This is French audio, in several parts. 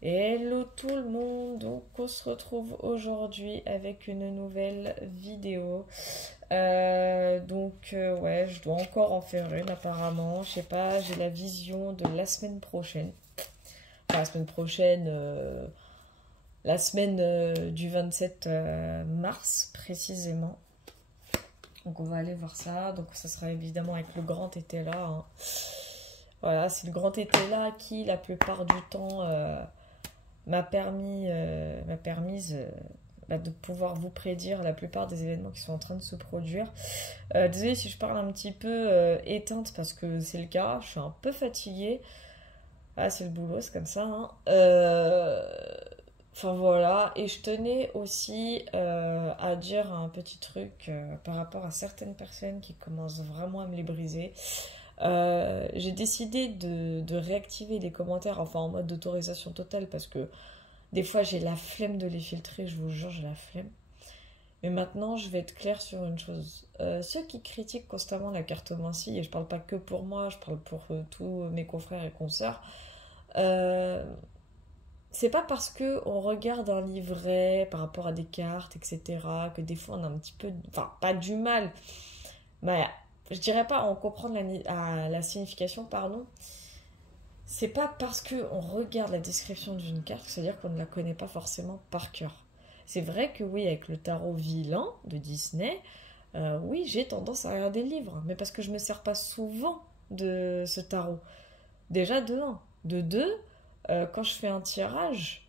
Hello tout le monde, donc on se retrouve aujourd'hui avec une nouvelle vidéo. Ouais, je dois encore en faire une apparemment, je sais pas, j'ai la vision de la semaine prochaine. Enfin, la semaine prochaine, la semaine du 27 mars précisément. Donc on va aller voir ça, donc ça sera évidemment avec le grand été là, hein. Voilà, c'est le grand été là qui la plupart du temps m'a permise de pouvoir vous prédire la plupart des événements qui sont en train de se produire. Désolée si je parle un petit peu éteinte parce que c'est le cas, je suis un peu fatiguée. Ah, c'est le boulot, c'est comme ça, hein. Enfin voilà, et je tenais aussi à dire un petit truc par rapport à certaines personnes qui commencent vraiment à me les briser. J'ai décidé de réactiver les commentaires, enfin en mode d'autorisation totale, parce que des fois j'ai la flemme de les filtrer, je vous jure, j'ai la flemme. Mais maintenant, je vais être claire sur une chose. Ceux qui critiquent constamment la cartomancie, et je parle pas que pour moi, je parle pour tous mes confrères et consoeurs, euh, c'est pas parce que on regarde un livret par rapport à des cartes, etc., que des fois on a un petit peu, enfin pas du mal, mais je dirais pas en comprendre la signification, pardon. C'est pas parce que on regarde la description d'une carte que c'est-à-dire qu'on ne la connaît pas forcément par cœur. C'est vrai que oui, avec le tarot vilain de Disney, oui, j'ai tendance à regarder le livre, mais parce que je me sers pas souvent de ce tarot. Déjà de un. De deux, quand je fais un tirage,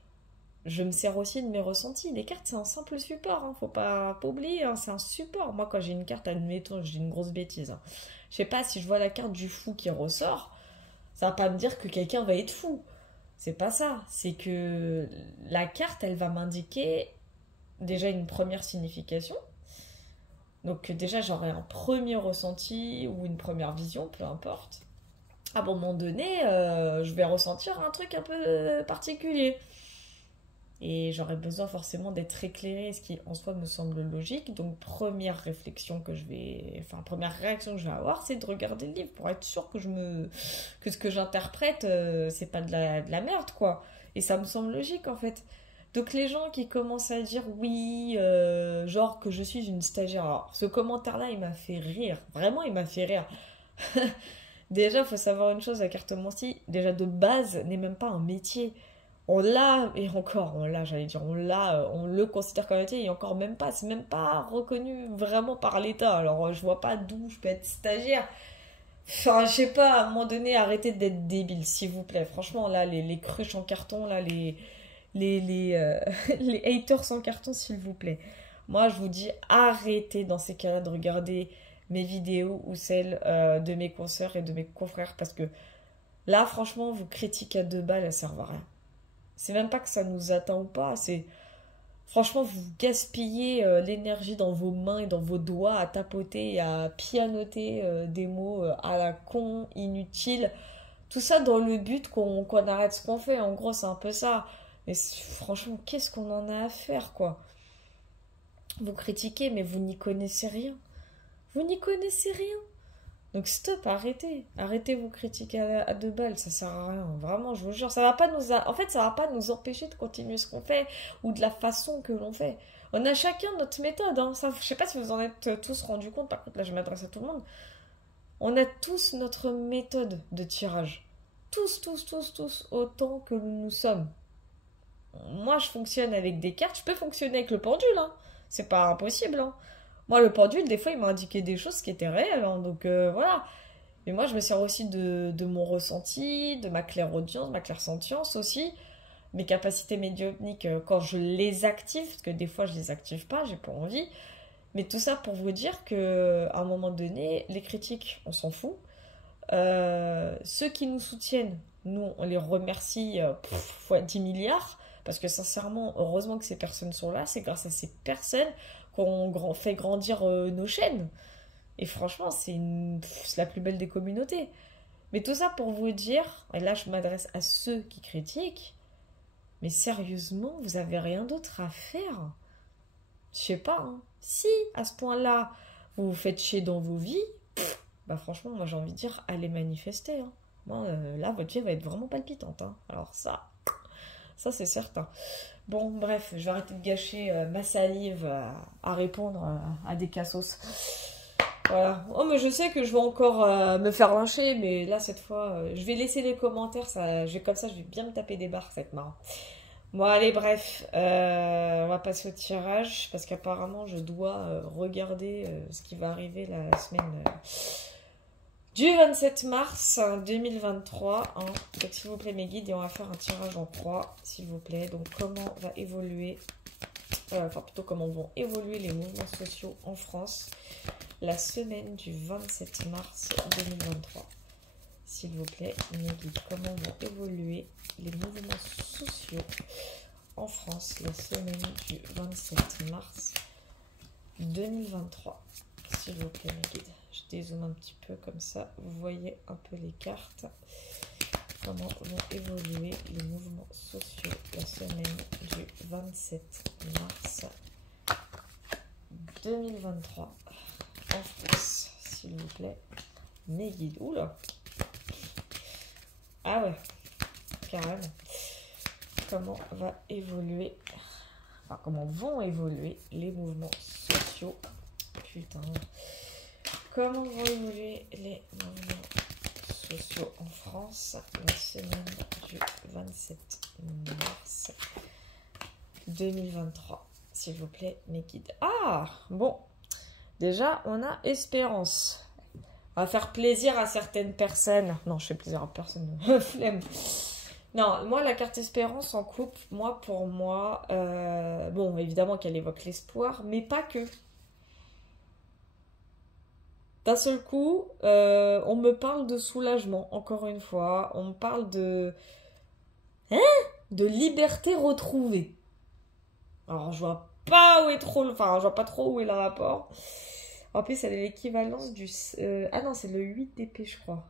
je me sers aussi de mes ressentis. Les cartes, c'est un simple support, hein, faut pas oublier, hein, c'est un support. Moi, quand j'ai une carte, admettons, je dis une grosse bêtise, hein. Je sais pas, si je vois la carte du fou qui ressort, ça va pas me dire que quelqu'un va être fou. C'est pas ça. C'est que la carte, elle va m'indiquer déjà une première signification. Donc déjà, j'aurai un premier ressenti ou une première vision, peu importe. À un moment donné, je vais ressentir un truc un peu particulier. Et j'aurais besoin forcément d'être éclairée, ce qui en soi me semble logique. Donc première réflexion que je vais, enfin première réaction que je vais avoir, c'est de regarder le livre pour être sûr que ce que j'interprète, c'est pas de la merde quoi. Et ça me semble logique en fait. Donc les gens qui commencent à dire oui, genre que je suis une stagiaire. Alors ce commentaire-là, il m'a fait rire. Vraiment, il m'a fait rire. Déjà, il faut savoir une chose, la cartomancie, déjà de base, n'est même pas un métier. On l'a, et encore, on l'a, j'allais dire, on l'a, on le considère comme un métier, et encore même pas, c'est même pas reconnu vraiment par l'État. Alors, je vois pas d'où je peux être stagiaire. Enfin, je sais pas, à un moment donné, arrêtez d'être débile, s'il vous plaît. Franchement, là, les cruches en carton, là, les haters en carton, s'il vous plaît. Moi, je vous dis, arrêtez dans ces cas-là de regarder mes vidéos ou celles de mes consoeurs et de mes confrères, parce que là, franchement, vous critiquez à deux balles, elles servent à rien. C'est même pas que ça nous atteint ou pas, c'est franchement vous gaspillez l'énergie dans vos mains et dans vos doigts à tapoter et à pianoter des mots à la con, inutiles. Tout ça dans le but qu'on arrête ce qu'on fait. En gros, c'est un peu ça. Mais franchement, qu'est-ce qu'on en a à faire, quoi? Vous critiquez, mais vous n'y connaissez rien. Vous n'y connaissez rien. Donc stop, arrêtez. Arrêtez vos critiques à deux balles, ça sert à rien. Vraiment, je vous jure, ça va pas en fait, ça va pas nous empêcher de continuer ce qu'on fait ou de la façon que l'on fait. On a chacun notre méthode, hein. Ça, je sais pas si vous en êtes tous rendu compte, par contre là je m'adresse à tout le monde. On a tous notre méthode de tirage. Tous, tous, tous, tous, autant que nous sommes. Moi je fonctionne avec des cartes, je peux fonctionner avec le pendule, hein. C'est pas impossible, hein. Moi le pendule, des fois il m'a indiqué des choses qui étaient réelles, hein. Donc voilà. Mais moi, je me sers aussi de mon ressenti, de ma clairaudience, ma clairsentience aussi, mes capacités médiumniques quand je les active, parce que des fois je les active pas, j'ai pas envie. Mais tout ça pour vous dire que à un moment donné, les critiques, on s'en fout. Ceux qui nous soutiennent, nous, on les remercie fois 10 milliards, parce que sincèrement, heureusement que ces personnes sont là, c'est grâce à ces personnes qu'on fait grandir nos chaînes. Et franchement, c'est la plus belle des communautés. Mais tout ça pour vous dire, et là je m'adresse à ceux qui critiquent, mais sérieusement, vous avez rien d'autre à faire. Je sais pas, hein. Si à ce point-là, vous vous faites chier dans vos vies, bah franchement, moi j'ai envie de dire, allez manifester, hein. Moi, là, votre vie va être vraiment palpitante, hein. Alors Ça, c'est certain. Bon, bref, je vais arrêter de gâcher ma salive à répondre à des cassos. Voilà. Oh, mais je sais que je vais encore me faire lyncher, mais là, cette fois, je vais laisser les commentaires. Comme ça, je vais bien me taper des barres, ça va être marrant. Bon, allez, bref, on va passer au tirage, parce qu'apparemment, je dois regarder ce qui va arriver la semaine du 27 mars 2023. Hein. Donc, s'il vous plaît, mes guides, et on va faire un tirage en croix, s'il vous plaît. Donc, comment va évoluer, enfin, plutôt, comment vont évoluer les mouvements sociaux en France la semaine du 27 mars 2023. S'il vous plaît, mes guides, comment vont évoluer les mouvements sociaux en France la semaine du 27 mars 2023. S'il vous plaît, mes guides. Je dézoome un petit peu comme ça. Vous voyez un peu les cartes. Comment vont évoluer les mouvements sociaux la semaine du 27 mars 2023 en France. S'il vous plaît, mes guides. Oula! Ah ouais, carrément. Comment va évoluer, enfin comment vont évoluer les mouvements sociaux. Putain. Comment vont évoluer les mouvements sociaux en France la semaine du 27 mars 2023. S'il vous plaît, mes guides. Ah, bon. Déjà, on a Espérance. On va faire plaisir à certaines personnes. Non, je fais plaisir à personne. Flemme. Non, moi, la carte Espérance en couple, pour moi, bon, évidemment qu'elle évoque l'espoir, mais pas que. D'un seul coup, on me parle de soulagement, encore une fois. On me parle de... Hein? De liberté retrouvée. Alors, je vois pas où est trop... Enfin, je vois pas trop où est le rapport. En plus, elle est l'équivalence du... Ah non, c'est le 8 d'épée, je crois.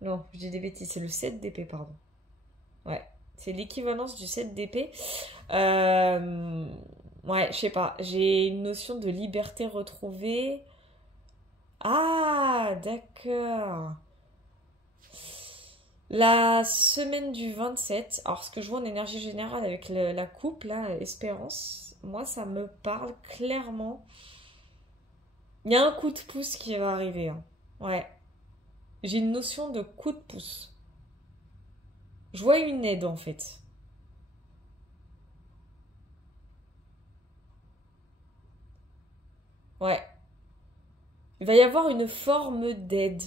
Non, je dis des bêtises. C'est le 7 d'épée, pardon. Ouais, c'est l'équivalence du 7 d'épée. Ouais, je sais pas. J'ai une notion de liberté retrouvée. Ah, d'accord. La semaine du 27, alors ce que je vois en énergie générale avec la coupe, là, Espérance, moi ça me parle clairement. Il y a un coup de pouce qui va arriver. Hein. Ouais. J'ai une notion de coup de pouce. Je vois une aide en fait. Ouais. Il va y avoir une forme d'aide.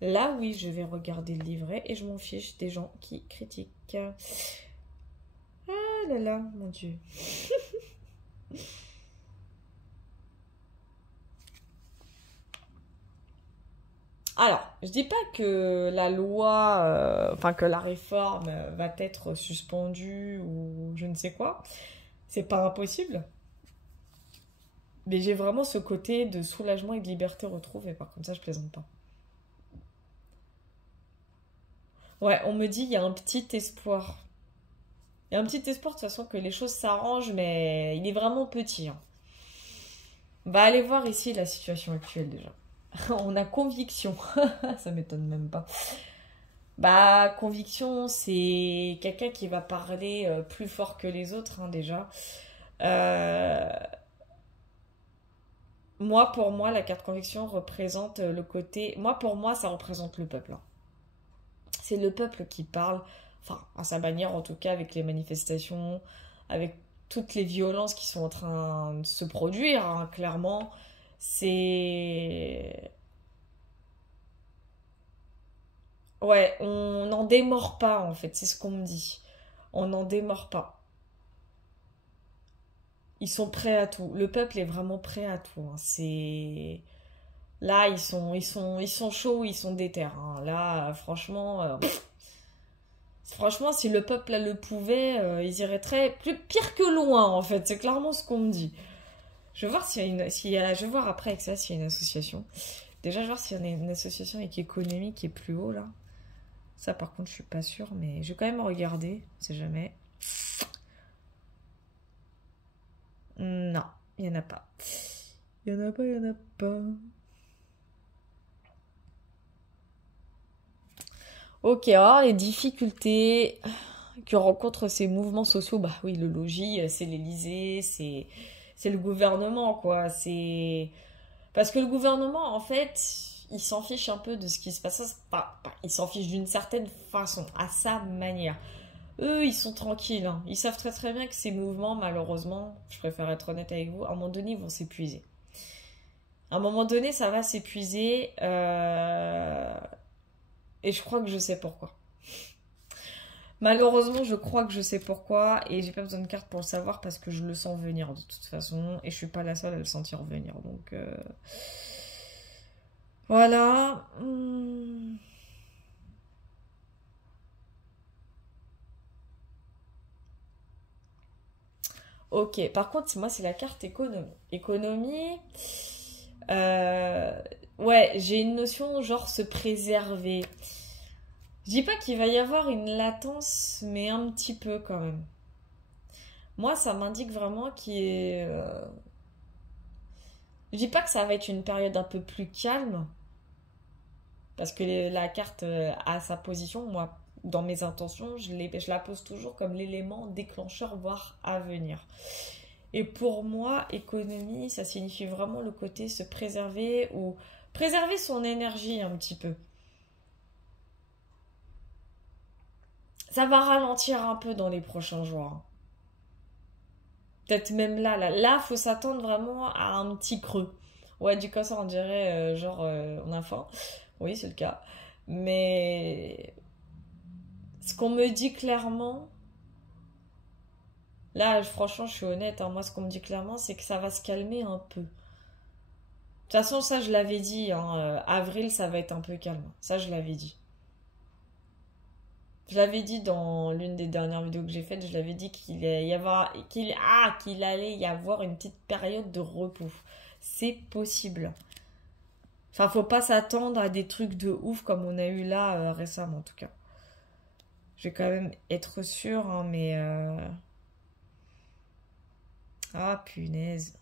Là, oui, je vais regarder le livret et je m'en fiche des gens qui critiquent. Ah là là, mon Dieu. Alors, je dis pas que la loi, enfin que la réforme va être suspendue ou je ne sais quoi. C'est pas impossible. Mais j'ai vraiment ce côté de soulagement et de liberté retrouvée. Par contre, ça, je plaisante pas. Ouais, on me dit il y a un petit espoir. Il y a un petit espoir de toute façon que les choses s'arrangent, mais il est vraiment petit. Hein. On va aller voir ici la situation actuelle déjà. On a conviction. Ça m'étonne même pas. Bah, conviction, c'est quelqu'un qui va parler plus fort que les autres, hein, déjà. Euh, Moi, pour moi, la carte conviction représente le côté... Moi, pour moi, ça représente le peuple. Hein. C'est le peuple qui parle, enfin, à sa manière en tout cas, avec les manifestations, avec toutes les violences qui sont en train de se produire, hein, clairement. C'est... Ouais, on n'en démord pas, en fait, c'est ce qu'on me dit. On n'en démord pas. Ils sont prêts à tout. Le peuple est vraiment prêt à tout. Hein. C'est... Là, ils sont chauds, ils sont déter. Hein. Là, franchement... Franchement, si le peuple là, le pouvait, ils iraient plus pire que loin en fait. C'est clairement ce qu'on me dit. Je vais voir je vais voir après avec ça s'il y a une association. Déjà, je vais voir s'il y a une association avec économie qui est plus haut là. Ça, par contre, je suis pas sûre, mais je vais quand même regarder. On sait jamais. Non, il y en a pas. Il y en a pas, il y en a pas. Ok, alors les difficultés que rencontrent ces mouvements sociaux, bah oui, le logis, c'est l'Élysée, c'est le gouvernement, quoi. C'est parce que le gouvernement, en fait, il s'en fiche un peu de ce qui se passe. Il s'en fiche d'une certaine façon, à sa manière. Eux, ils sont tranquilles, hein. Ils savent très très bien que ces mouvements, malheureusement, je préfère être honnête avec vous, à un moment donné, ils vont s'épuiser. À un moment donné, ça va s'épuiser. Et je crois que je sais pourquoi. Malheureusement, je crois que je sais pourquoi. Et j'ai pas besoin de carte pour le savoir parce que je le sens venir de toute façon. Et je suis pas la seule à le sentir venir. Donc voilà. Ok, par contre, moi, c'est la carte économie. Économie, euh, ouais, j'ai une notion genre se préserver. Je dis pas qu'il va y avoir une latence, mais un petit peu quand même. Moi, ça m'indique vraiment qu'il est. Je dis pas que ça va être une période un peu plus calme, parce que la carte a sa position. Moi, dans mes intentions, je la pose toujours comme l'élément déclencheur, voire à venir. Et pour moi, économie, ça signifie vraiment le côté se préserver ou préserver son énergie un petit peu. Ça va ralentir un peu dans les prochains jours, hein. Peut-être même là, faut s'attendre vraiment à un petit creux. Ouais, du coup, ça, on dirait, genre, on a faim. Oui, c'est le cas. Mais ce qu'on me dit clairement, là, franchement, je suis honnête, hein, moi, ce qu'on me dit clairement, c'est que ça va se calmer un peu. De toute façon, ça, je l'avais dit, hein, avril, ça va être un peu calme. Ça, je l'avais dit. Je l'avais dit dans l'une des dernières vidéos que j'ai faites, je l'avais dit qu'il allait y avoir une petite période de repos. C'est possible. Enfin, faut pas s'attendre à des trucs de ouf comme on a eu là récemment, en tout cas. Je vais quand même être sûre, hein, mais... Ah, punaise.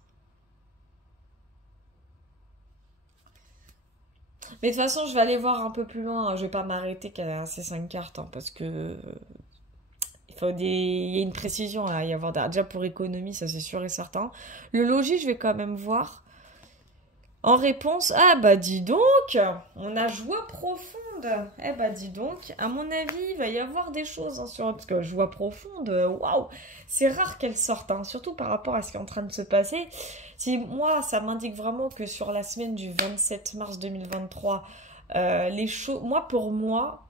Mais de toute façon, je vais aller voir un peu plus loin, hein. Je vais pas m'arrêter qu'à ces 5 cartes, hein, parce que... Il y a une précision à y avoir. Déjà pour économie, ça c'est sûr et certain. Le logis, je vais quand même voir. En réponse, ah bah dis donc, on a joie profonde. Eh bah dis donc, à mon avis, il va y avoir des choses, hein, parce que joie profonde, waouh, c'est rare qu'elle sorte, hein, surtout par rapport à ce qui est en train de se passer. Si moi, ça m'indique vraiment que sur la semaine du 27 mars 2023, les choses, moi pour moi,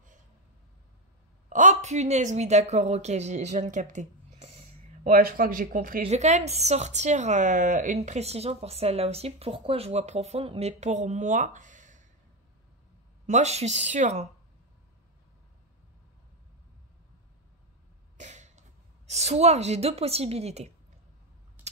oh punaise, oui d'accord, ok, je viens de capter. Ouais, je crois que j'ai compris. Je vais quand même sortir une précision pour celle-là aussi. Pourquoi je vois profonde? Mais pour moi, moi je suis sûre, hein. Soit j'ai deux possibilités.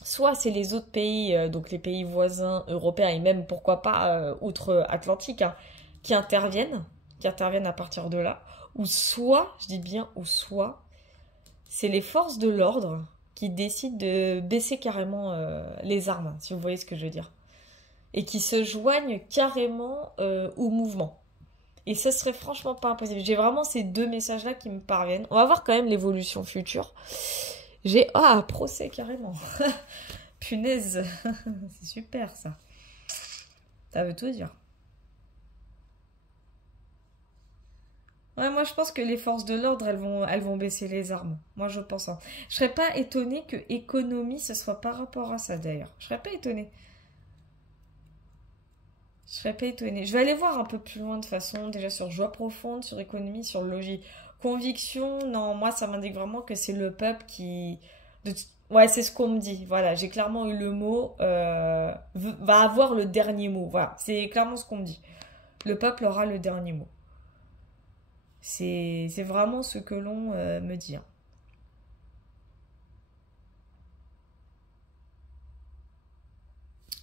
Soit c'est les autres pays, donc les pays voisins européens et même pourquoi pas outre-Atlantique, hein, qui interviennent à partir de là. Ou soit, je dis bien, ou soit c'est les forces de l'ordre qui décident de baisser carrément les armes, si vous voyez ce que je veux dire. Et qui se joignent carrément au mouvement. Et ça serait franchement pas impossible. J'ai vraiment ces deux messages-là qui me parviennent. On va voir quand même l'évolution future. J'ai... Ah, procès carrément. Punaise. C'est super ça. Ça veut tout dire. Ouais, moi je pense que les forces de l'ordre, elles vont baisser les armes. Moi je pense, hein. Je serais pas étonnée que économie, ce soit par rapport à ça d'ailleurs. Je serais pas étonnée. Je serais pas étonnée. Je vais aller voir un peu plus loin de façon, déjà sur joie profonde, sur économie, sur le logis. Conviction, non, moi ça m'indique vraiment que c'est le peuple qui... Ouais, c'est ce qu'on me dit. Voilà, j'ai clairement eu le mot, va avoir le dernier mot. Voilà, c'est clairement ce qu'on me dit. Le peuple aura le dernier mot. C'est vraiment ce que l'on me dit, hein.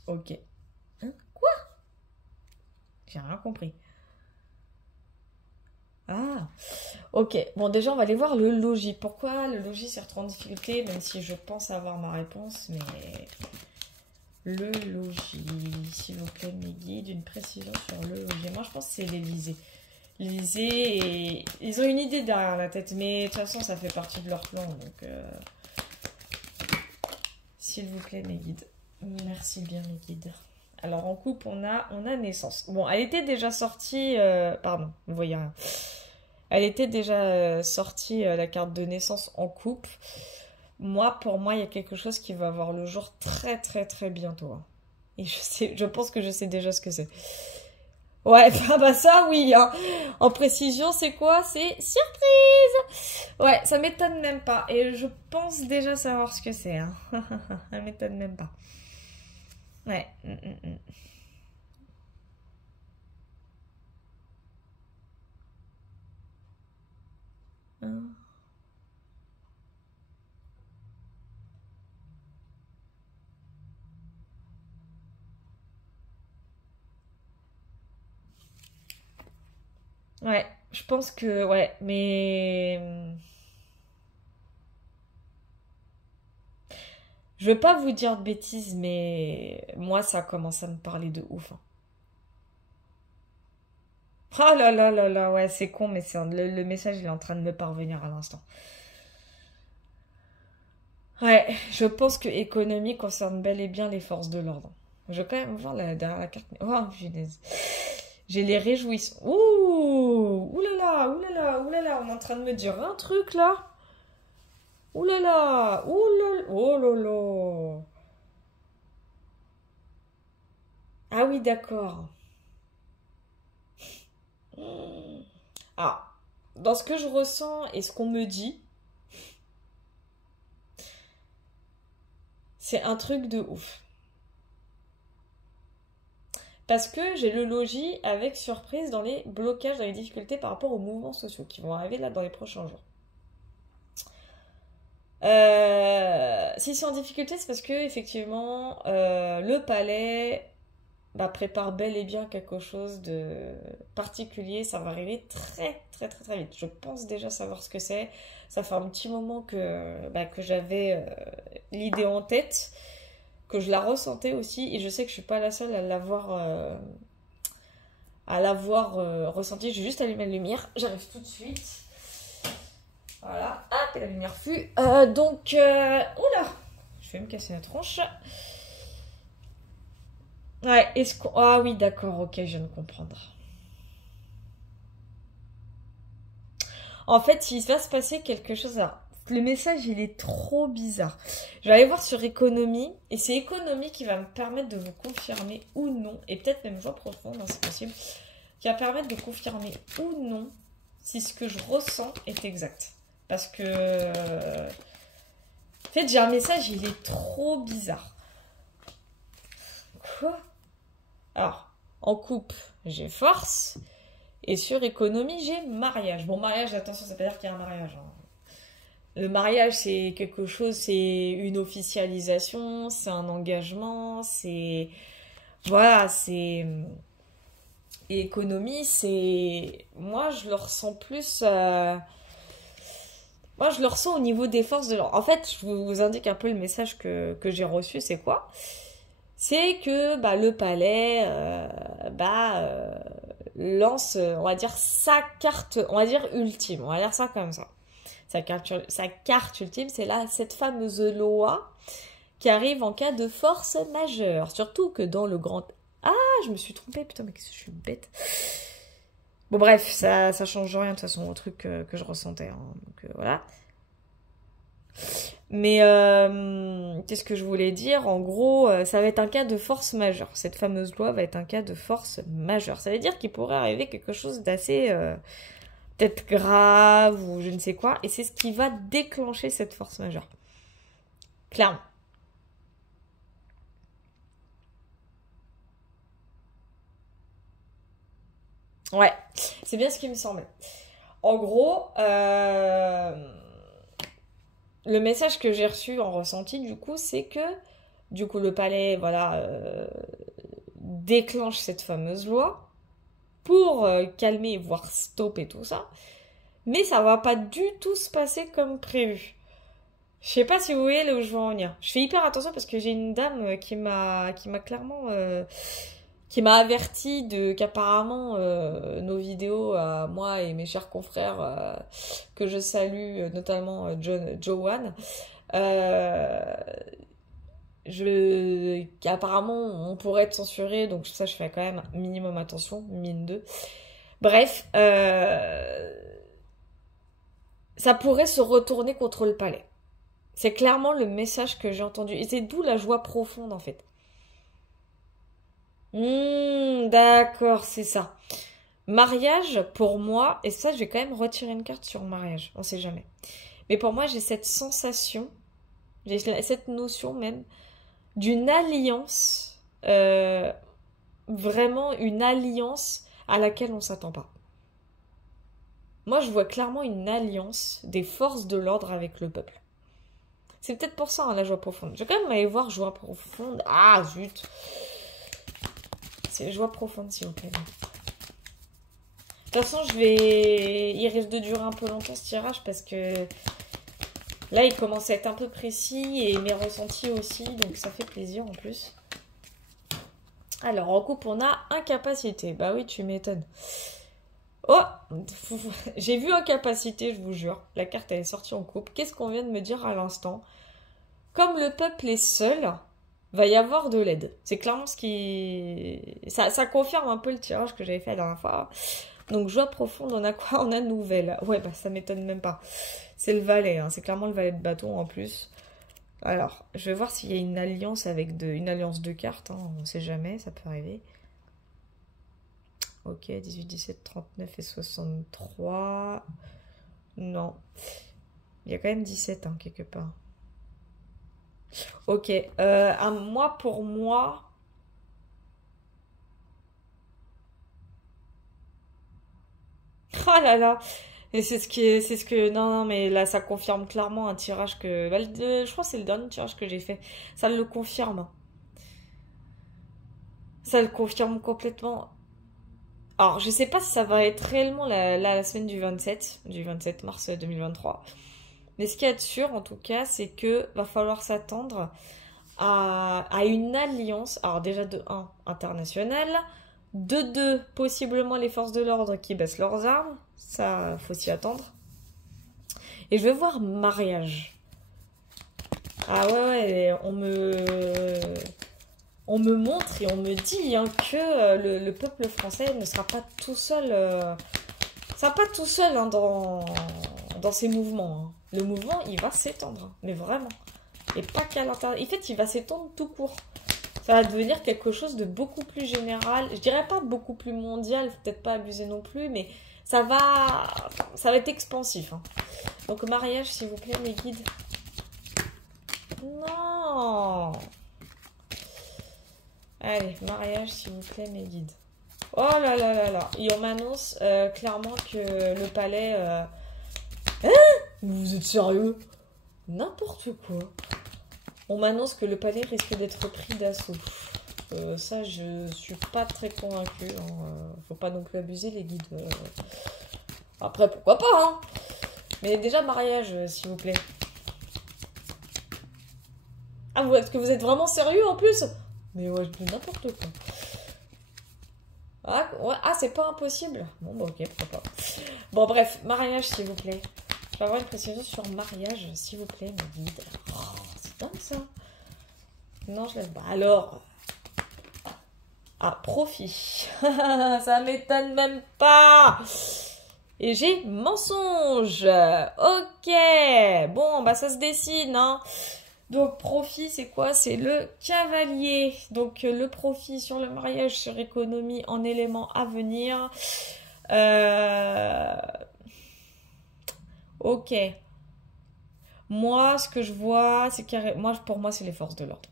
Ok. Hein? Quoi? J'ai rien compris. Ah, ok. Bon, déjà, on va aller voir le logis. Pourquoi le logis s'est retrouvé en difficulté, même si je pense avoir ma réponse, mais Le logis, s'il vous plaît, mes guides, une précision sur le logis. Moi, je pense que c'est l'Élysée. L'Élysée, ils ont une idée derrière la tête, mais de toute façon, ça fait partie de leur plan. Donc, s'il vous plaît, mes guides. Merci bien, mes guides. Alors, en couple, on a naissance. Bon, elle était déjà sortie... pardon, vous voyez rien. Elle était déjà sortie, la carte de naissance en couple. Moi, pour moi, il y a quelque chose qui va voir le jour très, très, très bientôt. Hein. Et je pense que je sais déjà ce que c'est. Ouais, bah ça, oui. Hein. En précision, c'est quoi? C'est surprise. Ouais, ça m'étonne même pas. Et je pense déjà savoir ce que c'est. Hein. Ça m'étonne même pas. Ouais. Ouais, je pense que... Ouais, mais... Je veux pas vous dire de bêtises, mais moi, ça commence à me parler de ouf. Hein. Ah là là là là, ouais, c'est con, mais le message, il est en train de me parvenir à l'instant. Ouais, je pense que économie concerne bel et bien les forces de l'ordre. Je vais quand même voir derrière la carte. Oh, punaise. J'ai les réjouissances. Ouh, oulala, oulala, oulala, on est en train de me dire un truc là. Oulala, oulala, oh lolo. Ah oui, d'accord. Alors, dans ce que je ressens et ce qu'on me dit, c'est un truc de ouf. Parce que j'ai le logis avec surprise dans les blocages, dans les difficultés par rapport aux mouvements sociaux qui vont arriver là dans les prochains jours. Si c'est en difficulté, c'est parce que effectivement, le palais prépare bel et bien quelque chose de particulier. Ça va arriver très très très très vite. Je pense déjà savoir ce que c'est. Ça fait un petit moment que j'avais l'idée en tête, que je la ressentais aussi, et je sais que je suis pas la seule à l'avoir ressenti. J'ai juste allumé la lumière. J'arrive tout de suite. Voilà, hop, et la lumière fut. Oula, je vais me casser la tronche. Ouais, est-ce qu'on... Ah oui, d'accord, ok, je viens de comprendre. En fait, il va se passer quelque chose là. Le message, il est trop bizarre. Je vais aller voir sur économie, et c'est économie qui va me permettre de vous confirmer ou non, et peut-être même voix profonde, hein, c'est possible, qui va permettre de confirmer ou non si ce que je ressens est exact. Parce que... En fait, j'ai un message, il est trop bizarre. Quoi? Alors, en couple, j'ai force. Et sur économie, j'ai mariage. Bon, mariage, attention, ça veut pas dire qu'il y a un mariage. Hein. Le mariage, c'est quelque chose, c'est une officialisation, c'est un engagement, c'est... Voilà, c'est... Et économie, c'est... Moi, je le ressens plus... Moi, je le ressens au niveau des forces de l'ordre. En fait, je vous indique un peu le message que j'ai reçu, c'est quoi? C'est que le palais lance, on va dire, sa carte, on va dire, ultime. On va dire ça comme ça. Sa carte ultime, c'est là cette fameuse loi qui arrive en cas de force majeure. Surtout que dans le grand... Ah, je me suis trompée, putain, mais qu'est-ce que je suis bête. Bon, bref, ça change rien de toute façon au truc que je ressentais. Hein. Donc, voilà. Mais qu'est-ce que je voulais dire? En gros, ça va être un cas de force majeure. Cette fameuse loi va être un cas de force majeure. Ça veut dire qu'il pourrait arriver quelque chose d'assez peut-être grave ou je ne sais quoi. Et c'est ce qui va déclencher cette force majeure. Clairement. Ouais, c'est bien ce qui me semblait. En gros, le message que j'ai reçu en ressenti, du coup, c'est que, du coup, le palais, voilà, déclenche cette fameuse loi pour calmer, voire stopper tout ça. Mais ça va pas du tout se passer comme prévu. Je sais pas si vous voyez là où je veux en venir. Je fais hyper attention parce que j'ai une dame qui m'a clairement qui m'a averti de qu'apparemment nos vidéos à moi et mes chers confrères que je salue, notamment Joanne, euh, qu'apparemment on pourrait être censuré, donc ça je fais quand même minimum attention, mine de. Bref, ça pourrait se retourner contre le palais. C'est clairement le message que j'ai entendu. Et c'est d'où la joie profonde en fait. D'accord, c'est ça. Mariage, pour moi, et ça je vais quand même retirer une carte sur mariage, on sait jamais. Mais pour moi j'ai cette sensation, j'ai cette notion même d'une alliance, vraiment une alliance à laquelle on s'attend pas. Moi, je vois clairement une alliance des forces de l'ordre avec le peuple. C'est peut-être pour ça, hein, la joie profonde. Je vais quand même aller voir joie profonde. Ah, zut. C'est joie profonde, s'il vous plaît. De toute façon, il risque de durer un peu longtemps ce tirage parce que là, il commence à être un peu précis et mes ressentis aussi, donc ça fait plaisir en plus. Alors, en couple, on a incapacité. Bah oui, tu m'étonnes. Oh, j'ai vu incapacité, je vous jure. La carte, elle est sortie en couple. Qu'est-ce qu'on vient de me dire à l'instant? Comme le peuple est seul, va y avoir de l'aide. C'est clairement ce qui... Ça confirme un peu le tirage que j'avais fait la dernière fois. Donc, joie profonde, on a quoi? On a nouvelle. Ouais, bah ça m'étonne même pas. C'est le valet, hein. C'est clairement le valet de bâton en plus. Alors, je vais voir s'il y a une alliance avec une alliance de cartes. Hein. On sait jamais, ça peut arriver. Ok, 18, 17, 39 et 63. Non. Il y a quand même 17, hein, quelque part. Ok. Moi, pour moi... Oh là là. Et c'est ce que... Non, non, mais là, ça confirme clairement un tirage que... Bah, je crois que c'est le dernier tirage que j'ai fait. Ça le confirme. Ça le confirme complètement. Alors, je sais pas si ça va être réellement la semaine du 27 mars 2023. Mais ce qu'il y a de sûr, en tout cas, c'est que va falloir s'attendre à une alliance. Alors déjà, de 1, internationale. De 2, possiblement les forces de l'ordre qui baissent leurs armes. Ça, faut s'y attendre. Et je vais voir mariage. Ah ouais, on me montre et on me dit hein, que le peuple français ne sera pas tout seul, hein, dans ses mouvements. Hein. Le mouvement, il va s'étendre, hein, mais vraiment. Et pas qu'à l'intérieur. En fait, il va s'étendre tout court. Ça va devenir quelque chose de beaucoup plus général. Je dirais pas beaucoup plus mondial, faut peut-être pas abuser non plus, mais ça va être expansif. Hein. Donc mariage, s'il vous plaît, mes guides. Non. Allez, mariage, s'il vous plaît, mes guides. Oh là là là là. Et on m'annonce clairement que le palais... Hein? Vous êtes sérieux? N'importe quoi. On m'annonce que le palais risque d'être pris d'assaut. Ça, je suis pas très convaincue. Hein. Faut pas non plus abuser, les guides. Après, pourquoi pas, hein? Mais déjà, mariage, s'il vous plaît. Ah, est-ce que vous êtes vraiment sérieux en plus? Mais ouais, je dis n'importe quoi. Ah, ouais, ah c'est pas impossible. Bon, bah ok, pourquoi pas. Bon, bref, mariage, s'il vous plaît. Je vais avoir une précision sur mariage, s'il vous plaît, mes guides. Oh, c'est dingue, ça. Non, je laisse pas. Alors... Ah, profit. Ça m'étonne même pas. Et j'ai mensonge. Ok. Bon, bah ça se dessine, hein. Donc, profit, c'est quoi? C'est le cavalier. Donc, le profit sur le mariage, sur économie en éléments à venir. Ok. Moi, ce que je vois, c'est carrément... Pour moi, c'est les forces de l'ordre.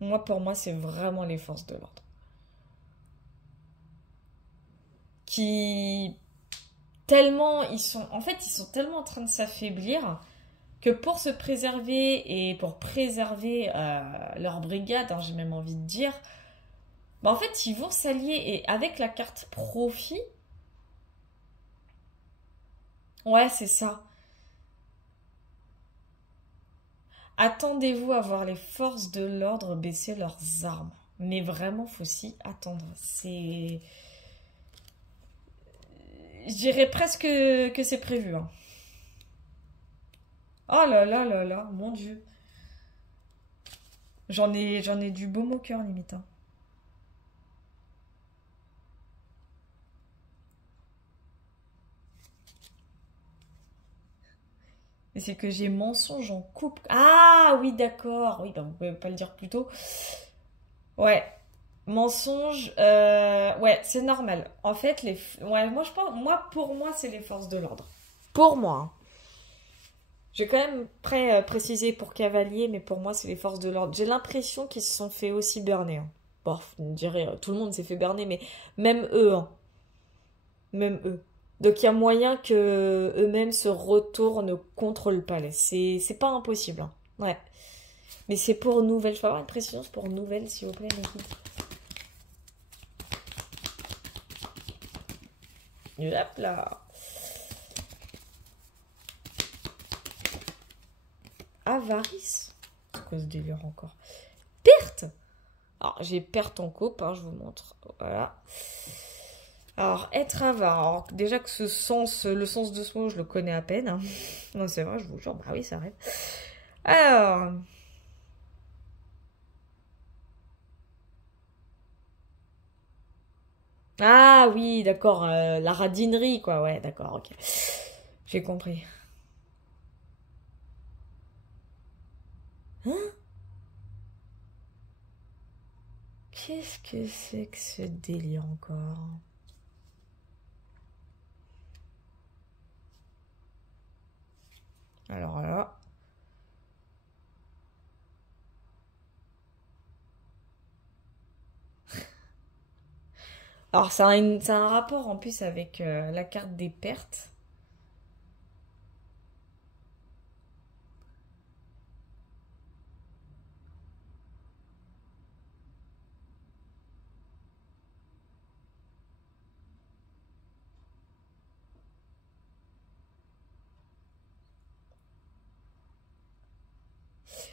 Moi, pour moi, c'est vraiment les forces de l'ordre. Qui... Tellement, ils sont tellement en train de s'affaiblir que pour se préserver et pour préserver leur brigade, hein, j'ai même envie de dire, bah en fait, ils vont s'allier et avec la carte profit, ouais, c'est ça. Attendez-vous à voir les forces de l'ordre baisser leurs armes. Mais vraiment, faut s'y attendre. C'est... Je dirais presque que c'est prévu. Hein. Oh là là là là, mon Dieu. J'en ai du baume au cœur, limite. Hein. Mais c'est que j'ai mensonge en couple. Ah oui, d'accord. Oui, bah, vous pouvez pas le dire plus tôt. Ouais. Mensonge, ouais, c'est normal. En fait, ouais, moi je pense, pour moi, c'est les forces de l'ordre. Pour moi. Hein. J'ai quand même précisé pour cavalier, mais pour moi, c'est les forces de l'ordre. J'ai l'impression qu'ils se sont fait aussi berner. Hein. Bon, on dirait, tout le monde s'est fait berner, mais même eux, hein. Même eux. Donc il y a moyen que eux-mêmes se retournent contre le palais. C'est pas impossible. Hein. Ouais. Mais c'est pour nouvelle. Je peux avoir une précision pour nouvelle, s'il vous plaît, mes guides. Hop là. Avarice. C'est quoi ce délire encore? Perte. Alors, j'ai perte en coupe, hein, je vous montre. Voilà. Alors, être avare. Alors, déjà que le sens de ce mot, je le connais à peine. Hein. Non, c'est vrai, je vous jure. Bah oui, ça arrive. Alors. Ah oui, d'accord. La radinerie, quoi. Ouais, d'accord, ok. J'ai compris. Hein? Qu'est-ce que c'est que ce délire encore? Alors là. Alors, ça a un rapport en plus avec la carte des pertes.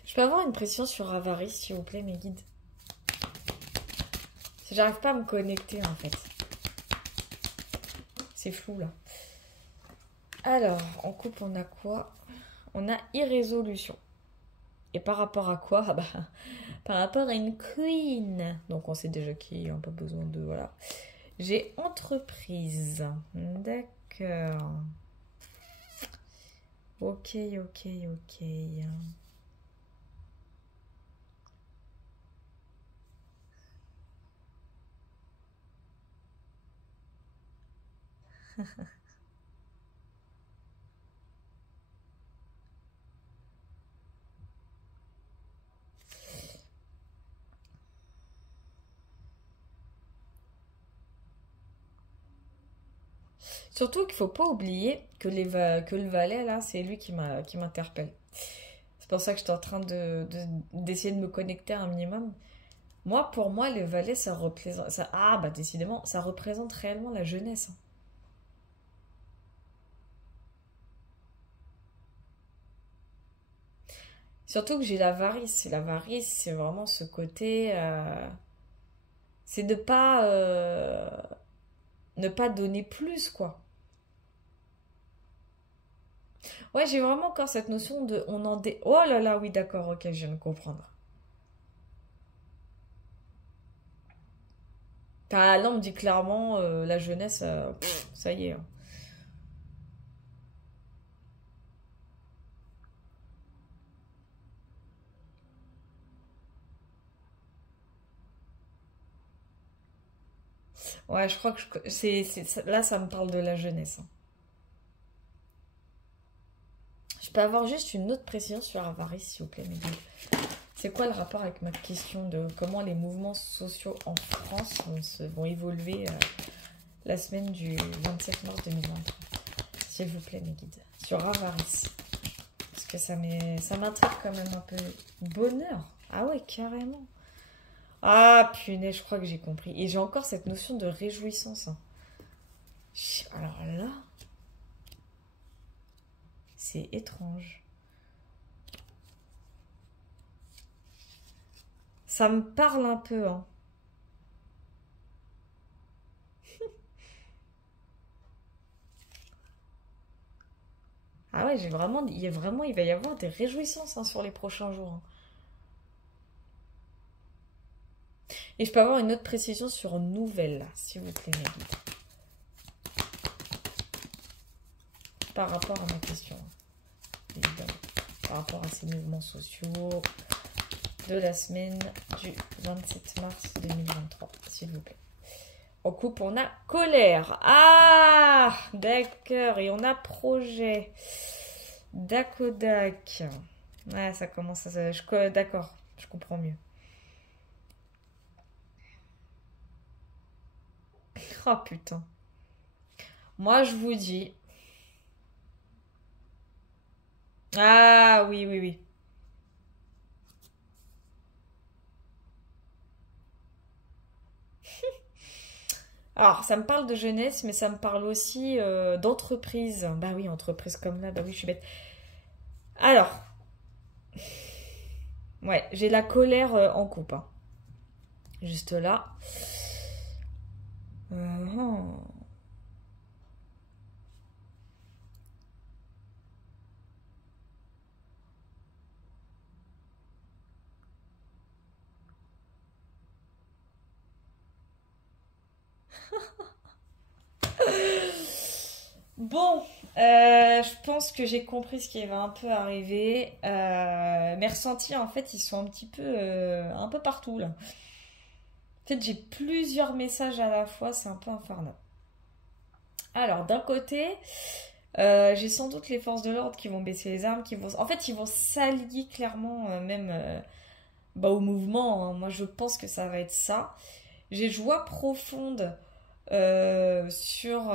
Je peux avoir une pression sur avarice, s'il vous plaît, mes guides? J'arrive pas à me connecter, en fait. C'est flou, là. Alors, en couple, on a quoi? On a irrésolution. Et par rapport à quoi? Bah, par rapport à une queen. Donc, on sait déjà qui n'a pas besoin de... Voilà. J'ai entreprise. D'accord. Ok, ok, ok. Surtout qu'il faut pas oublier que, que le valet, là, c'est lui qui m'interpelle. C'est pour ça que j'étais en train d'essayer de me connecter un minimum. Moi, pour moi, le valet, ça représente... ah, bah décidément, ça représente réellement la jeunesse. Hein. Surtout que j'ai l'avarice. Et l'avarice, c'est vraiment ce côté... c'est de pas... ne pas donner plus, quoi. Ouais, j'ai vraiment encore cette notion de... Oh là là, oui, d'accord, ok, je viens de comprendre. Là, on me dit clairement, la jeunesse, ça y est. Hein. Ouais, je crois que là, ça me parle de la jeunesse. Hein. Je peux avoir juste une autre précision sur avarice, s'il vous plaît, mes gars. C'est quoi le rapport avec ma question de comment les mouvements sociaux en France vont évoluer la semaine du 27 mars 2023? S'il vous plaît, mes guides. Sur avarice. Parce que ça m'intrigue quand même un peu. Bonheur. Ah ouais, carrément. Ah, punaise, je crois que j'ai compris. Et j'ai encore cette notion de réjouissance. Hein. Alors là, c'est étrange. Ça me parle un peu, hein. Ah ouais, j'ai vraiment, il va y avoir des réjouissances hein, sur les prochains jours, hein. Et je peux avoir une autre précision sur nouvelle, s'il vous plaît, mes guides, par rapport à ma question, hein, évidemment, par rapport à ces mouvements sociaux de la semaine du 27 mars 2023, s'il vous plaît. En couple, on a colère. Ah, d'accord. Et on a projet. Dakodak. Ouais, ça commence à... D'accord, je comprends mieux. Oh putain. Moi, je vous dis... Ah oui, oui, oui. Alors, ça me parle de jeunesse, mais ça me parle aussi d'entreprise. Bah oui, entreprise comme là, bah oui, je suis bête. Alors, ouais, j'ai la colère en coupe, hein. Juste là. Hum. Bon, je pense que j'ai compris ce qui va un peu arriver. Mes ressentis, en fait, ils sont un peu partout là. En fait, j'ai plusieurs messages à la fois, c'est un peu infernal. Alors, d'un côté, j'ai sans doute les forces de l'ordre qui vont baisser les armes, en fait, ils vont s'allier clairement, même bah, au mouvement, hein. Moi, je pense que ça va être ça. J'ai joie profonde sur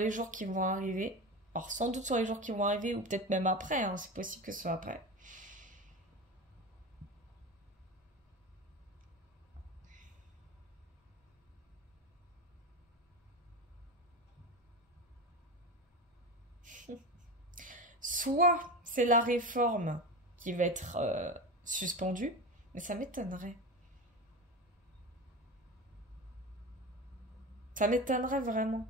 les jours qui vont arriver. Alors, sans doute sur les jours qui vont arriver, ou peut-être même après, hein, c'est possible que ce soit après. Soit c'est la réforme qui va être suspendue, mais ça m'étonnerait. Ça m'étonnerait vraiment.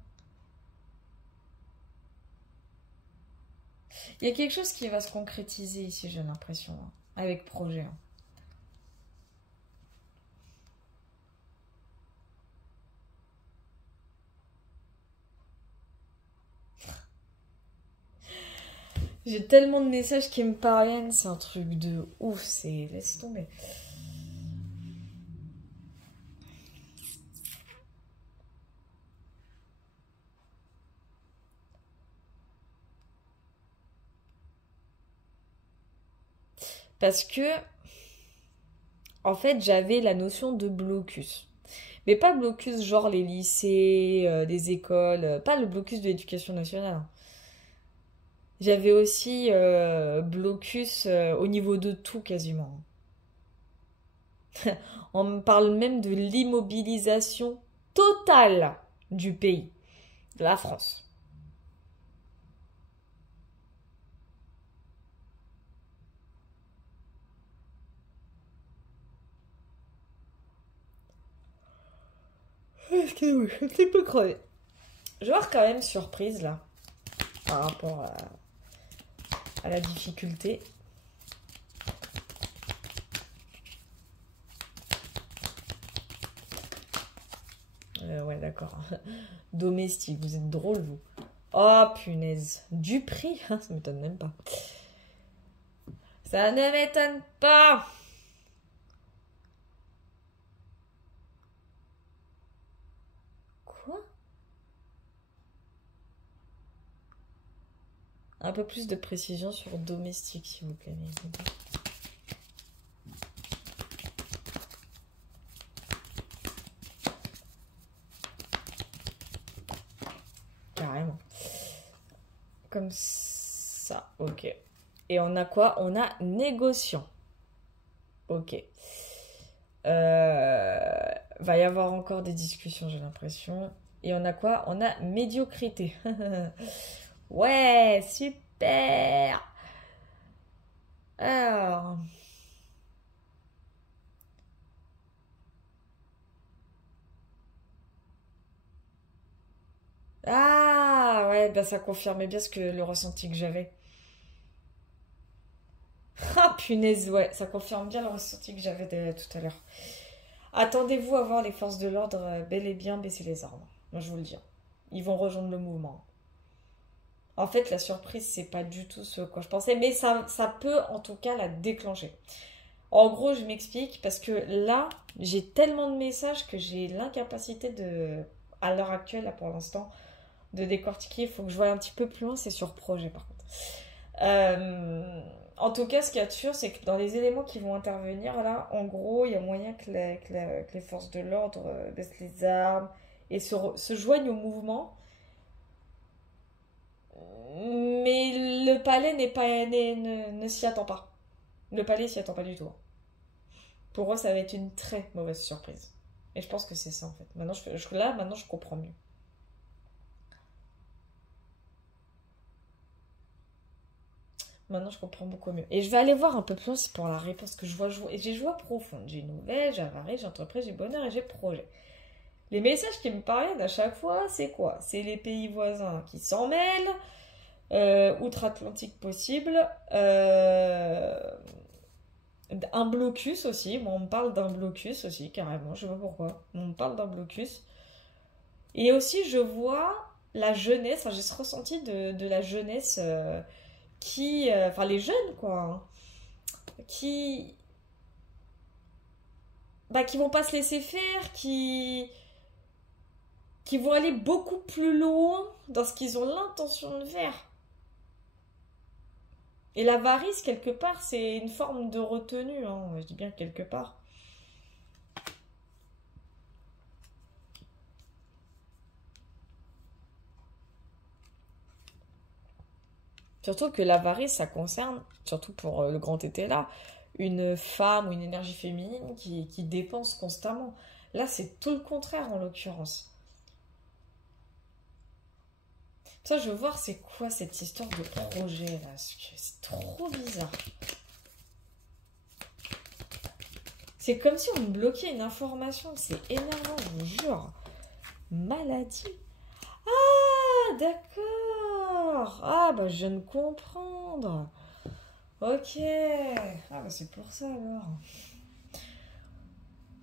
Il y a quelque chose qui va se concrétiser ici, j'ai l'impression, hein, avec projet, hein. J'ai tellement de messages qui me parviennent, c'est un truc de ouf, c'est... Laisse tomber. Parce que, en fait, j'avais la notion de blocus. Mais pas blocus genre les lycées, les écoles, pas le blocus de l'éducation nationale, hein. J'avais aussi blocus au niveau de tout quasiment. On me parle même de l'immobilisation totale du pays, de la France. Excusez-moi, je suis un petit peu crevée. Je vais voir quand même surprise là, par rapport à la difficulté. Ouais, d'accord. Domestique, vous êtes drôle, vous. Oh, punaise. Du prix, ça m'étonne même pas. Ça ne m'étonne pas. Quoi? Un peu plus de précision sur domestique, s'il vous plaît. Carrément. Comme ça, ok. Et on a quoi? On a négociant. Ok. Va y avoir encore des discussions, j'ai l'impression. Et on a quoi? On a médiocrité. Ouais, super. Alors, Ouais, bah ça confirmait bien le ressenti que j'avais. Ah punaise, ouais, ça confirme bien le ressenti que j'avais tout à l'heure. Attendez-vous à voir les forces de l'ordre bel et bien baisser les armes. Moi, je vous le dis. Ils vont rejoindre le mouvement. En fait, la surprise, c'est pas du tout ce quoi je pensais, mais ça peut en tout cas la déclencher. En gros, je m'explique parce que là, j'ai tellement de messages que j'ai l'incapacité à l'heure actuelle, là pour l'instant, de décortiquer. Il faut que je voie un petit peu plus loin, c'est sur projet par contre. En tout cas, ce qu'il y a de sûr, c'est que dans les éléments qui vont intervenir, là, en gros, il y a moyen que les forces de l'ordre baissent les armes et se joignent au mouvement. Mais le palais ne s'y attend pas. Le palais s'y attend pas du tout. Pour eux, ça va être une très mauvaise surprise. Et je pense que c'est ça, en fait. Maintenant, je comprends mieux. Maintenant, je comprends beaucoup mieux. Et je vais aller voir un peu plus pour la réponse que je vois. J'ai joie profonde. J'ai nouvelle, j'ai avarice, j'ai entreprise, j'ai bonheur et j'ai projet. Les messages qui me parviennent à chaque fois, c'est quoi? C'est les pays voisins qui s'en mêlent, outre-Atlantique possible, un blocus aussi. Moi, on me parle d'un blocus aussi, carrément. Je sais pas pourquoi. On me parle d'un blocus. Et aussi, je vois la jeunesse, enfin, j'ai ce ressenti de la jeunesse enfin, les jeunes, quoi, hein, qui, qui vont pas se laisser faire, qui vont aller beaucoup plus loin dans ce qu'ils ont l'intention de faire. Et l'avarice, quelque part, c'est une forme de retenue, hein, je dis bien quelque part. Surtout que l'avarice, ça concerne, surtout pour le grand été là, une femme ou une énergie féminine qui dépense constamment. Là, c'est tout le contraire en l'occurrence. Ça, je veux voir c'est quoi cette histoire de projet là. C'est trop bizarre. C'est comme si on me bloquait une information. C'est énervant, je vous jure. Maladie. Ah, d'accord. Ah, bah, je viens de comprendre. Ok. Ah, bah, c'est pour ça alors.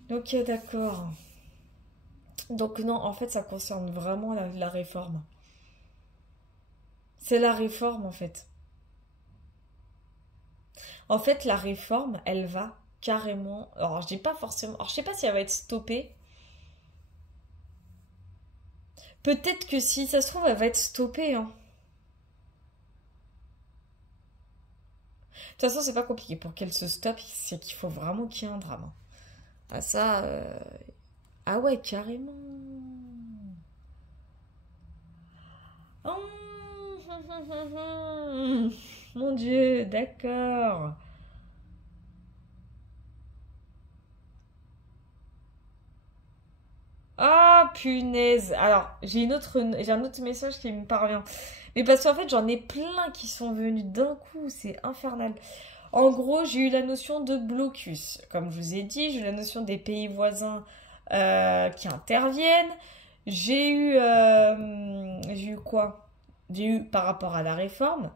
Ok, d'accord. Donc, non, en fait, ça concerne vraiment la réforme. C'est la réforme, en fait. En fait, la réforme, elle va carrément. Alors, je dis pas forcément. Alors, je sais pas si elle va être stoppée. Peut-être que si ça se trouve, elle va être stoppée, hein. De toute façon, c'est pas compliqué. Pour qu'elle se stoppe, c'est qu'il faut vraiment qu'il y ait un drame, hein. Ah, ça. Ah ouais, carrément. Oh, mon Dieu, d'accord. Ah, punaise. Alors, j'ai un autre message qui me parvient. Mais parce qu'en fait, j'en ai plein qui sont venus d'un coup. C'est infernal. En gros, j'ai eu la notion de blocus. Comme je vous ai dit, j'ai eu la notion des pays voisins qui interviennent. J'ai eu quoi? J'ai eu par rapport à la réforme.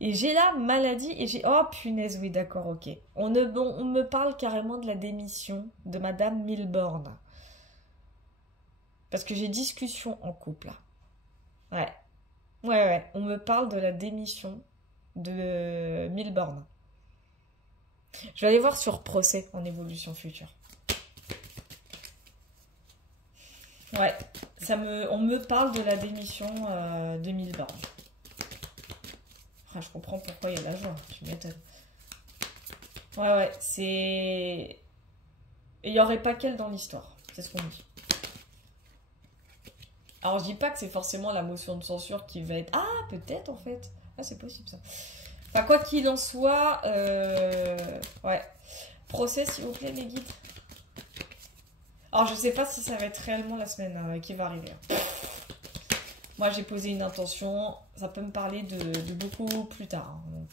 Et j'ai la maladie et j'ai... Oh punaise, oui d'accord, ok. On me parle carrément de la démission de Madame Milborn. Parce que j'ai discussion en couple là. Ouais, ouais. On me parle de la démission de Milborn. Je vais aller voir sur procès en évolution future. Ouais, on me parle de la démission de Milborn. Ah, je comprends pourquoi il y a la joie, tu m'étonnes. Ouais, c'est... Il n'y aurait pas qu'elle dans l'histoire, c'est ce qu'on me dit. Alors je dis pas que c'est forcément la motion de censure qui va être... Ah, peut-être en fait. Ah, c'est possible ça. Enfin, quoi qu'il en soit, ouais. Procès, s'il vous plaît, les guides. Alors, je sais pas si ça va être réellement la semaine qui va arriver. Moi, j'ai posé une intention. Ça peut me parler de beaucoup plus tard, hein.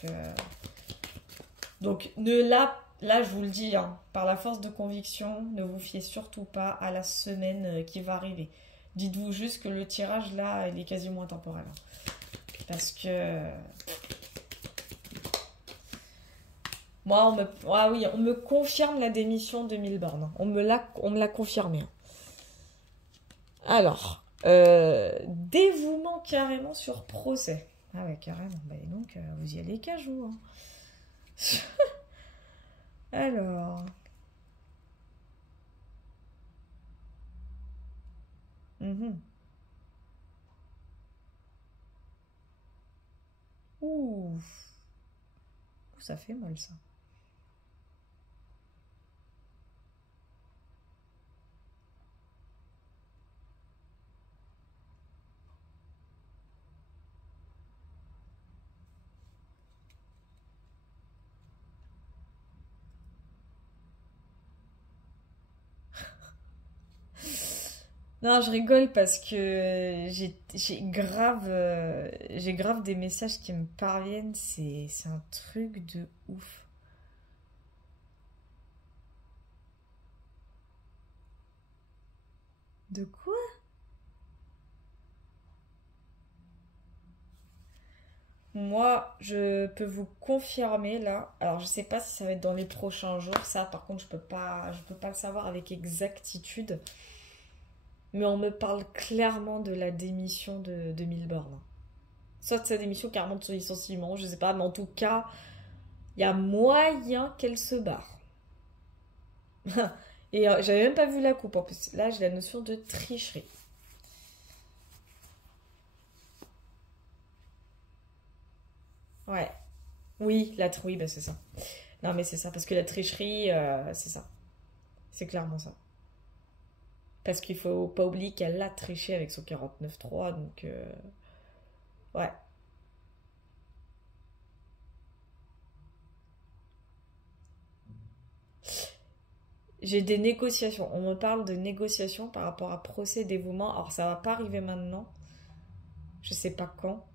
Donc là, je vous le dis, hein, par la force de conviction, ne vous fiez surtout pas à la semaine qui va arriver. Dites-vous juste que le tirage, là, il est quasiment intemporel. Parce que... Moi, ah oui, on me confirme la démission de Milborn. On me l'a confirmé. Alors, dévouement carrément sur procès. Ah ouais, carrément. Bah, et donc, vous y allez qu'à jour. Hein. Alors... Ouh, ça fait mal ça. Non, je rigole parce que j'ai grave des messages qui me parviennent. C'est un truc de ouf. De quoi? Moi, je peux vous confirmer là. Alors, je sais pas si ça va être dans les prochains jours. Ça, par contre, je peux pas le savoir avec exactitude. Mais on me parle clairement de la démission de Milborn. Soit de sa démission, carrément de son licenciement, je sais pas. Mais en tout cas, il y a moyen qu'elle se barre. Et j'avais même pas vu la coupe en plus. Là, j'ai la notion de tricherie. Ouais. Oui, oui, bah c'est ça. Non, mais c'est ça, parce que la tricherie, c'est ça. C'est clairement ça. Parce qu'il faut pas oublier qu'elle a triché avec son 49.3, donc... ouais. J'ai des négociations. On me parle de négociations par rapport à procès dévouement. Alors, ça va pas arriver maintenant. Je sais pas quand.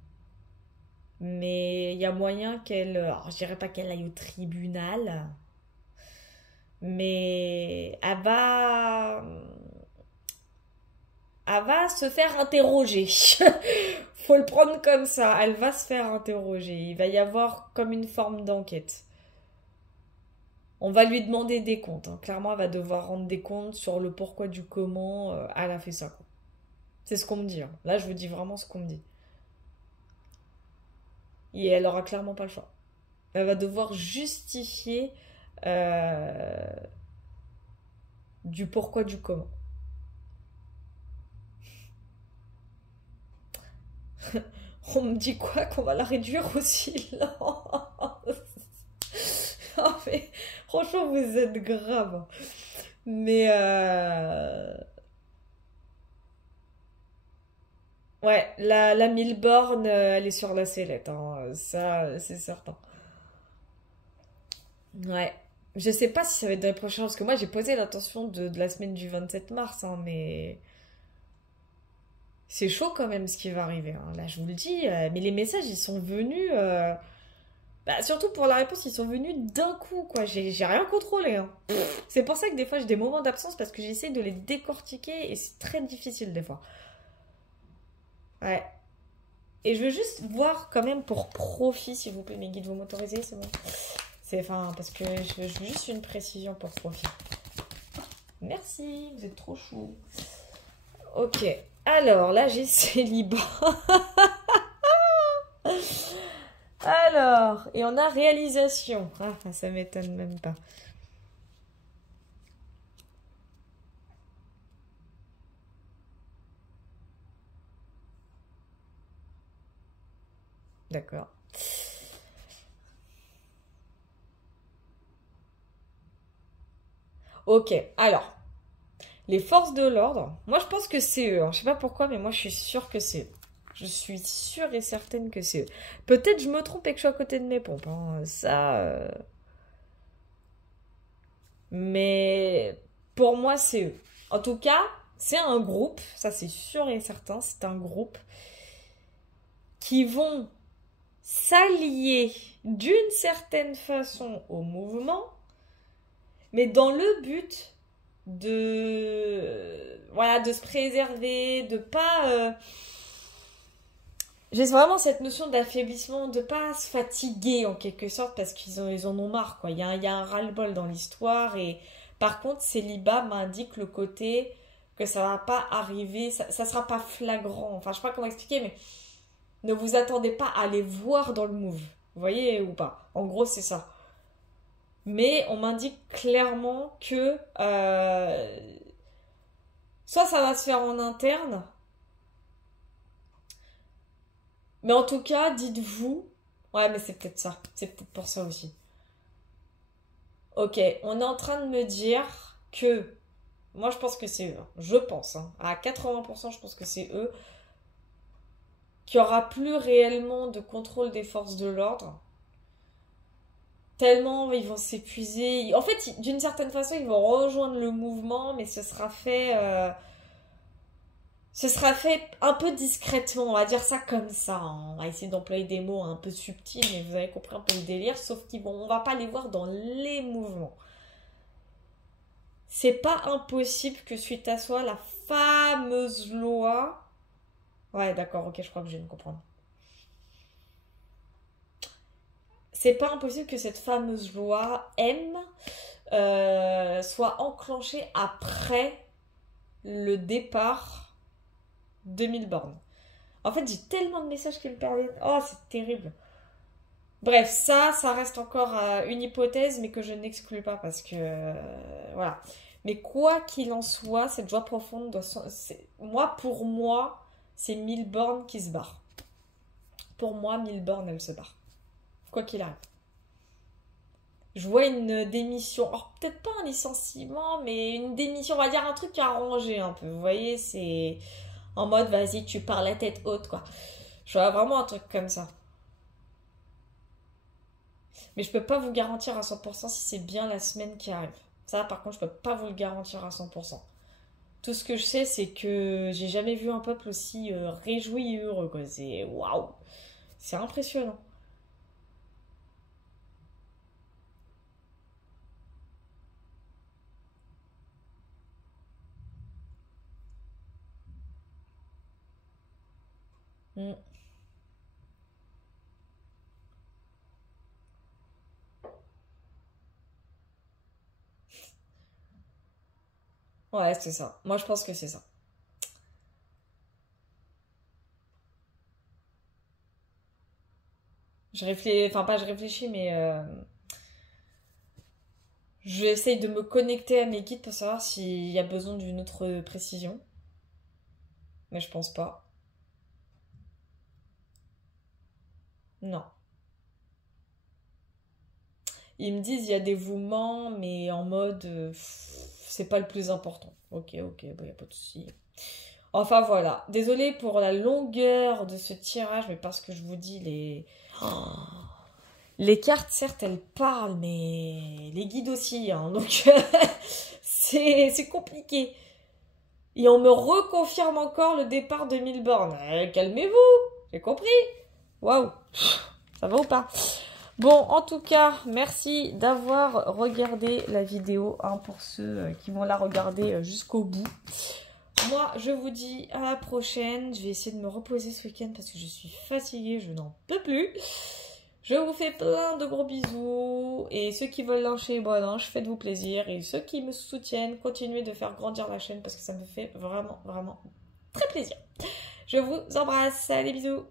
Mais il y a moyen qu'elle... Alors, je dirais pas qu'elle aille au tribunal. Mais elle va se faire interroger. Faut le prendre comme ça. Elle va se faire interroger. Il va y avoir comme une forme d'enquête. On va lui demander des comptes. Hein. Clairement, elle va devoir rendre des comptes sur le pourquoi du comment elle a fait ça. Quoi. C'est ce qu'on me dit. Hein. Là, je vous dis vraiment ce qu'on me dit. Et elle aura clairement pas le choix. Elle va devoir justifier euh, du pourquoi du comment. On me dit quoi? Qu'on va la réduire au silence. Oh, mais, franchement, vous êtes grave. Mais ouais, la Milborn, elle est sur la sellette. Hein. Ça, c'est certain. Ouais. Je sais pas si ça va être dans les prochains, parce que moi j'ai posé l'intention de la semaine du 27 mars, hein, mais c'est chaud quand même ce qui va arriver. Hein. Là, je vous le dis, mais les messages ils sont venus. Bah, surtout pour la réponse, ils sont venus d'un coup, quoi. J'ai rien contrôlé. Hein. C'est pour ça que des fois j'ai des moments d'absence parce que j'essaie de les décortiquer et c'est très difficile des fois. Ouais. Et je veux juste voir quand même pour profit, s'il vous plaît, mes guides, vous m'autorisez, c'est bon? C'est enfin parce que je veux juste une précision pour profit. Merci, vous êtes trop chou. Ok. Alors là j'ai célibat. Alors, et on a réalisation. Ah, ça m'étonne même pas. D'accord. Ok, alors, les forces de l'ordre, moi je pense que c'est eux. Hein. Je sais pas pourquoi, mais moi je suis sûre que c'est eux. Je suis sûre et certaine que c'est eux. Peut-être je me trompe et que je suis à côté de mes pompes. Hein. Ça. Mais pour moi, c'est eux. En tout cas, c'est un groupe, ça c'est sûr et certain, c'est un groupe qui vont s'allier d'une certaine façon au mouvement, mais dans le but voilà, de se préserver, de pas... J'ai vraiment cette notion d'affaiblissement, de pas se fatiguer en quelque sorte parce ils en ont marre, quoi. Il y a un ras-le-bol dans l'histoire et par contre, célibat m'indique le côté que ça va pas arriver, ça sera pas flagrant. Enfin, je sais pas comment expliquer, mais ne vous attendez pas à les voir dans le move. Vous voyez ou pas? En gros, c'est ça. Mais on m'indique clairement que soit ça va se faire en interne, mais en tout cas, dites-vous, ouais, mais c'est peut-être ça, c'est peut-être pour ça aussi. Ok, on est en train de me dire que, moi je pense que c'est eux, hein. Je pense, hein. À 80% je pense que c'est eux, qu'il n'y aura plus réellement de contrôle des forces de l'ordre. Tellement ils vont s'épuiser. En fait, d'une certaine façon, ils vont rejoindre le mouvement, mais ce sera fait un peu discrètement. On va dire ça comme ça, hein. On va essayer d'employer des mots un peu subtils, mais vous avez compris un peu le délire. Sauf on va pas les voir dans les mouvements. C'est pas impossible que suite à ça, la fameuse loi. Ouais, d'accord, ok, je crois que je viens de comprendre. C'est pas impossible que cette fameuse loi M soit enclenchée après le départ de 1000 bornes. En fait, j'ai tellement de messages qui me permettent. Oh, c'est terrible. Bref, ça reste encore une hypothèse, mais que je n'exclus pas parce que. Voilà. Mais quoi qu'il en soit, cette joie profonde pour moi, c'est 1000 bornes qui se barrent. Pour moi, 1000 bornes, elle se barre. Quoi qu'il arrive. Je vois une démission, alors peut-être pas un licenciement, mais une démission, on va dire un truc arrangé un peu. Vous voyez, c'est en mode vas-y, tu pars la tête haute, quoi. Je vois vraiment un truc comme ça. Mais je peux pas vous garantir à 100% si c'est bien la semaine qui arrive. Ça, par contre, je peux pas vous le garantir à 100%. Tout ce que je sais, c'est que j'ai jamais vu un peuple aussi réjoui et heureux, quoi. C'est waouh! C'est impressionnant. Mm. Ouais, c'est ça. Moi, je pense que c'est ça. Je réfléchis, enfin pas je réfléchis, mais j'essaye de me connecter à mes guides pour savoir s'il y a besoin d'une autre précision. Mais je pense pas. Non. Ils me disent il y a des dévouement, mais en mode c'est pas le plus important. Ok, ok, bah y a pas de souci. Enfin voilà. Désolée pour la longueur de ce tirage, mais parce que je vous dis les cartes certes elles parlent, mais les guides aussi, hein, donc c'est compliqué. Et on me reconfirme encore le départ de 1000 bornes. Calmez-vous, j'ai compris. Waouh, ça va ou pas? Bon, en tout cas, merci d'avoir regardé la vidéo, hein, pour ceux qui vont la regarder jusqu'au bout. Moi, je vous dis à la prochaine. Je vais essayer de me reposer ce week-end parce que je suis fatiguée, je n'en peux plus. Je vous fais plein de gros bisous. Et ceux qui veulent lâcher, bon, non, faites-vous plaisir. Et ceux qui me soutiennent, continuez de faire grandir la chaîne parce que ça me fait vraiment, vraiment très plaisir. Je vous embrasse. Allez, bisous.